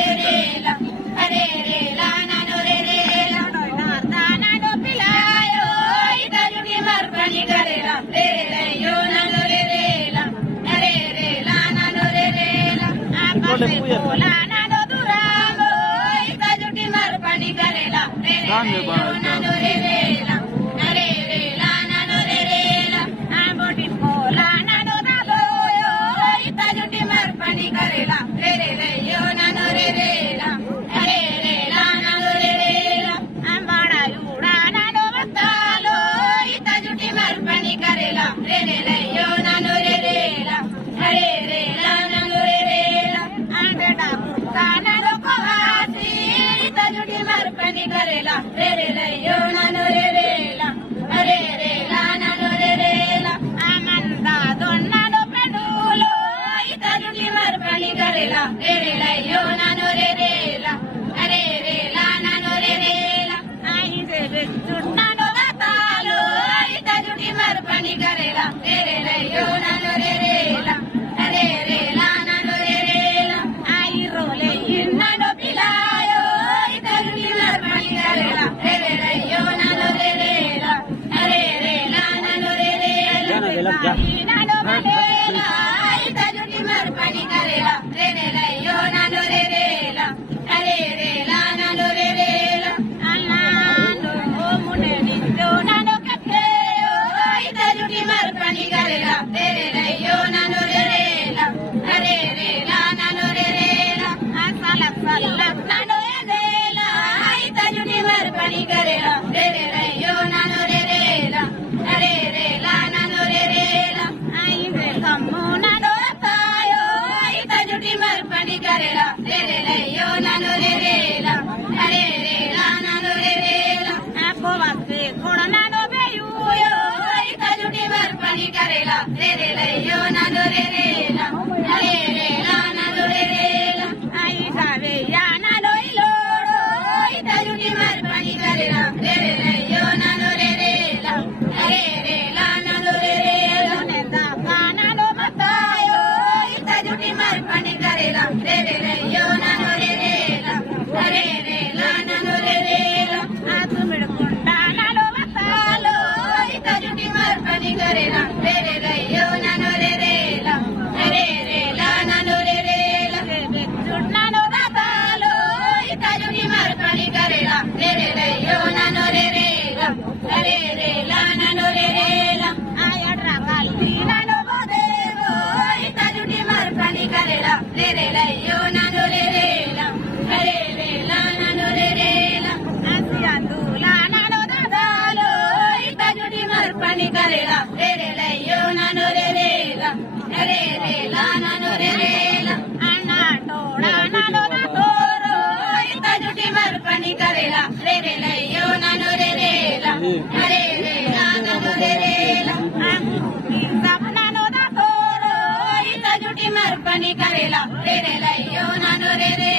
रे रे ला अरे रे ला नानो रे रे ला नानो पिलायो इता जुटी मरपणी करेला रे रे यो नानो रे रे ला अरे रे ला नानो रे रे ला आपसे बोला नानो दुरागो इता जुटी मरपणी करेला रे रे यो नानो रे रे ला अरे रे ला नानो रे रे ला आंबोटी बोला नानो दादो यो इता जुटी मरपणी करेला रे रे यो नानो रे रे ला अरे रे ला नानो रे रे ला आंबाडा युडा नानो बतालो इता जुटी मरपणी करेला रे रे यो नानो रे रे ला अरे रे ला नानो रे रे ला आंबेडा मुक्ता नानो कोहासी इता जुटी मरपणी करेला रे रे यो नानो रे रे ला अरे रे ला नानो रे रे ला आमंदा दोन नानो पेडूलो इता जुटी मरपणी करेला रे रे यो नानो रे रे ला अरे रे ला नानो रे रे ला आई रे चुन्नानो दातालो इता जुटी मरपणी करेला रे रे यो नानो रे रे ला अरे रे ला नानो रे रे ला आई रोले नानो पिलायो इता जुटी मरपणी करेला रे रे यो नानो रे रे ला अरे रे ला नानो रे रे ला नानो बनेला इता जुटी मरपणी करेला रे रे यो नानो रे रे ला अरे रे ला नानो रे रे ला नानो मुने निंदो नानो कथे इता जुटी मरपणी करेला रे रे यो नानो रे रे ला अरे रे ला नानो रे रे ला सालक सालक नानो रे ला इता जुटी मरपणी करेला रे रे यो नानो रे रे ला अरे रे ला नानो रे रे ला आई रे कम्मो नानो तायो इता जुटी मरपणी करेला रे रे यो नानो रे रे ला अरे रे ला नानो रे रे ला आपो वास्ते कोण नानो बेयू यो इता जुटी मरपणी करेला रे रे यो नानो रे रे ला अरे रे ला नानो रे रे ला आई जावे या नानो इलोडो इता जुटी मरपणी करेला रे रे यो नानो रे रे ला अरे रे ला नानो रे रे ला नेता नानो बतायो इता जुटी मरपणी करेला रे रे यो नानो रे रे ला अरे रे ला नानो रे रे ला आज मिळकुंडा नानो बतालो इता जुटी मरपणी करेला रे रे यो नानो रे रे ला अरे रे ला नानो रे रे ला नानो दातालो इता जुटी मरपणी करेला रे रे यो नानो रे रे ला अरे रे ला नानो रे रे ला आयड्रा गाली नानो बोदेगो इता जुटी मरपणी करेला रे रे यो नानो रे रे ला अरे रे ला नानो रे रे ला आसिया तुला नानो दादालो इता जुटी मरपणी करेला रे रे यो नानो रे रे ला अरे रे ला नानो रे रे ला अण्णा टोळा नानो दातोरो इता जुटी मरपणी करेला रे रे यो नानो रे रे ला अरे रे ला नानो रे रे ला नानो दातोरो इता जुटी मरपणी करेला रे रे यो नानो रे रे